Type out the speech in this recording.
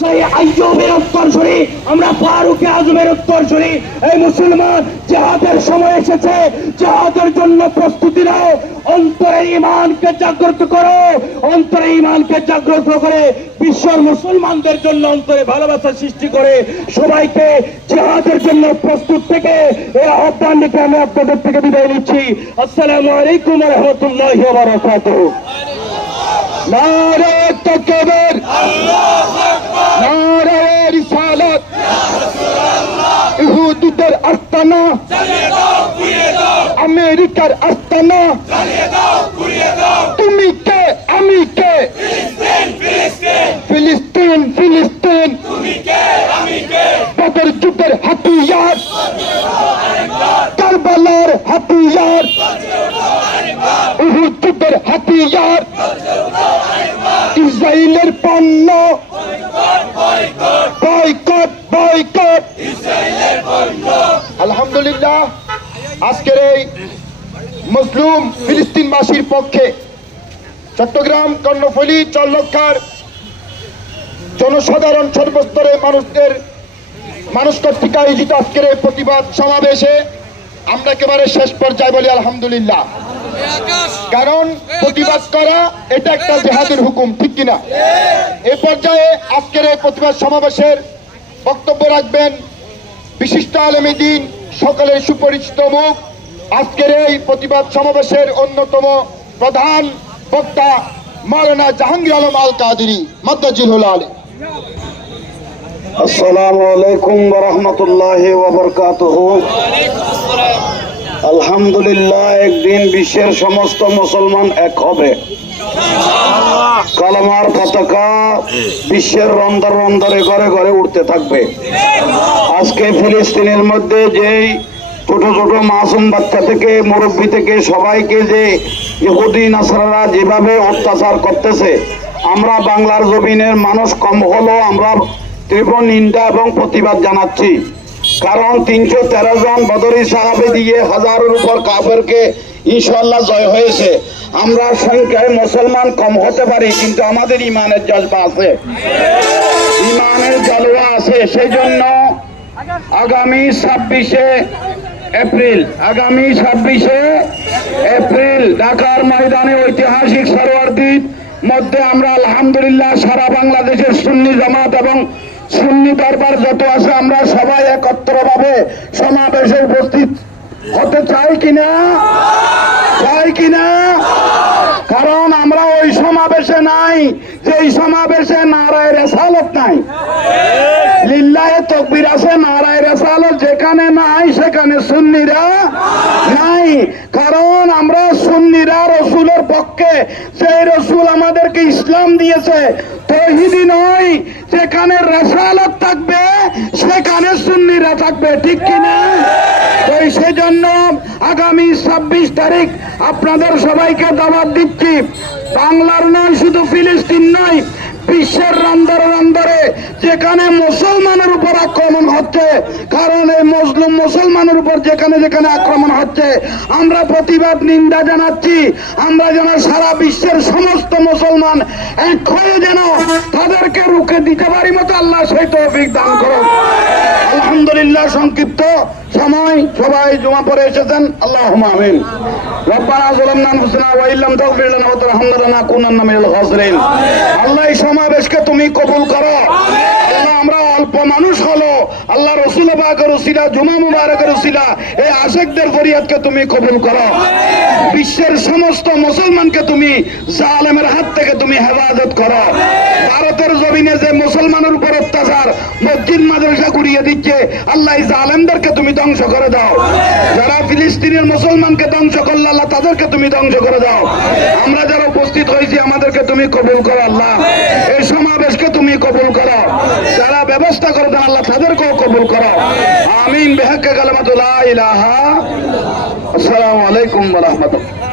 সেই আইয়ুবের উত্তরসূরি, আমরা ফারুক আজমের উত্তরসূরি। এই মুসলমান, জিহাদের সময় এসেছে, জিহাদের জন্য প্রস্তুতি নাও। অন্তরে ঈমানকে জাগ্রত করো, অন্তরে ঈমানকে জাগ্রত করে বিশ্বের মুসলমানদের জন্য অন্তরে ভালোবাসা সৃষ্টি করে সবাইকে জিহাদের জন্য প্রস্তুত থেকে এই আহ্বান লিখে আমি আপনাদের থেকে বিদায় নিচ্ছি। আসসালামু আলাইকুম ওয়া রাহমাতুল্লাহি ওয়া বারাকাতুহু। নারে তাকবীর, আল্লাহু আকবার, নারে রিসালাত, ইয়া রাসূলুল্লাহ, ইহুদিদের আস্তানা জ্বালিয়ে দাও, পুড়িয়ে দাও, আমেরিকার আস্তানা জ্বালিয়ে দাও, পুড়িয়ে দাও। তুমি কে, আমি কে? ফিলিস্তিন, ফিলিস্তিন, ফিলিস্তিন, ফিলিস্তিন। তুমি কে, আমি কে? বদর যুদ্ধের হাতিয়ার, কারবালার হাতিয়ার, উহুদ যুদ্ধের হাতিয়ার, ইসরায়েলের পণ্য বয়কট, বয়কট। আলহামদুলিল্লাহ, আজকের এই মুসলিম ফিলিস্তিনবাসীর পক্ষে চট্টগ্রাম, কর্ণফুলী, চরলক্ষার জনসাধারণ সর্বস্তরের মানুষ কর্তৃক আয়োজিত আজকের এই প্রতিবাদ সমাবেশে আমরা একেবারে শেষ পর্যায়ে বলি আলহামদুলিল্লাহ। কারণ প্রতিবাদ করা এটা একটা জিহাদের হুকুম, ঠিক কিনা? এই পর্যায়ে আজকের এই প্রতিবাদ সমাবেশের বক্তব্য রাখবেন বিশিষ্ট আলেমে দ্বীন, সকলের সুপরিচিত মুখ, আজকের এই প্রতিবাদ সমাবেশের অন্যতম প্রধান বক্তা মাওলানা জাহাঙ্গীর আলম আল কাদেরী মাদ্দাজিলহুল আলী। আসসালামু আলাইকুম ওয়া রাহমাতুল্লাহি ওয়া বারাকাতুহু। আলহামদুলিল্লাহ, একদিন বিশ্বের সমস্ত মুসলমান এক হবে, কালেমার পতাকা বিশ্বের রন্দর রন্দরে ঘরে ঘরে উঠতে থাকবে। আজকে ফিলিস্তিনের মধ্যে যেই ছোট ছোট মাসুম বাচ্চা থেকে মুরব্বী থেকে সবাইকে যে ইহুদি নাসারারা যেভাবে অত্যাচার করতেছে, আমরা বাংলার জমিনের মানুষ কম হলো আমরা তীব্র নিন্দা এবং প্রতিবাদ জানাচ্ছি। কারণ 313 জন বদরি সাহাবে দিয়ে হাজারের উপর কাফেরকে ইনশাআল্লাহ জয় হয়েছে। আমরা সংখ্যায় মুসলমান কম হতে পারি, কিন্তু আমাদের ইমানের জজবা আছে, ইমানের জলওয়া আছে। সেই জন্য আগামী 26শে এপ্রিল ঢাকার ময়দানে ঐতিহাসিক সরোয়ারদীর মধ্যে আমরা আলহামদুলিল্লাহ সারা বাংলাদেশের সুন্নি জামাত এবং সুন্নি দরবার যত আছে আমরা সবাই একত্রভাবে সমাবেশে উপস্থিত হতে চাই কিনা? কারণ আমরা ওই সমাবেশে নাই যেই সমাবেশে নারায়ে রিসালাত নাই, লিল্লাহে তাকবীর আছে, নারায়ে রিসালাত যেখানে নাই সেখানে সুন্নিরা নাই। কারণ আমরা সুন্নিরা রসুলের পক্ষে, সেই রসুল আমাদেরকে ইসলাম দিয়েছে, তৌহিদি নয়। যেখানে রিসালাত থাকবে সেখানে সুন্নিরা থাকবে, ঠিক কিনা? সেই জন্য আগামী 26 তারিখ আপনাদের সবাইকে দাওয়াত দিচ্ছি। বাংলার নয়, শুধু ফিলিস্তিন নয়, বিশ্বের রন্দরে যেখানে মুসলমানের উপর আক্রমণ হচ্ছে, কারণ এই মুসলমানের উপর যেখানে যেখানে আক্রমণ হচ্ছে আমরা প্রতিবাদ নিন্দা জানাচ্ছি। আমরা যেন সারা বিশ্বের সমস্ত মুসলমান এক হয়ে যেন তাদেরকে রুখে দিতে পারি মতো আল্লাহ সেই তৌফিক দান করুন। আলহামদুলিল্লাহ, সংক্ষিপ্ত সময় সবাই জমা পড়ে এসেছেন, আল্লাহুম্মা আমিন। রব্বানা যালামনা আনফুসানা ওয়া ইল্লাম তাগফির লানা ওয়া তারহামনা লানাকুনান্না মিনাল খাসিরিন। আল্লাহ এই সমাবেশকে তুমি কবুল করো। আল্লাহ আমরা অল্প মানুষ হলো, আল্লাহ রাসূল পাকের উসিলা, জুমা মুবারকের উসিলা এই আশিকদের ফরিয়াদকে তুমি কবুল করো। বিশ্বের সমস্ত মুসলমানকে তুমি জালেমের হাত থেকে তুমি হেফাজত করো। ভারতের জমিনে যে মুসলমানের উপর অত্যাচার, মসজিদ মাদ্রাসা গুড়িয়ে দিচ্ছে, আল্লাহ এই জালেমদেরকে তুমি ধ্বংস করে দাও। যারা ফিলিস্তিনের মুসলমানকে ধ্বংস করলো আল্লাহ তাদেরকে তুমি ধ্বংস করে দাও। আমরা যারা উপস্থিত হয়েছি আমাদেরকে তুমি কবুল করো আল্লাহ, এই সমাবেশকে তুমি কবুল করো। যারা ব্যবস্থা করে দেন আল্লাহ তাদেরকেও কবুল করো। আমিন। বিহাক্কে কালিমাতু লা ইলাহা। আসসালামু আলাইকুম ওয়া রাহমাতুল্লাহ।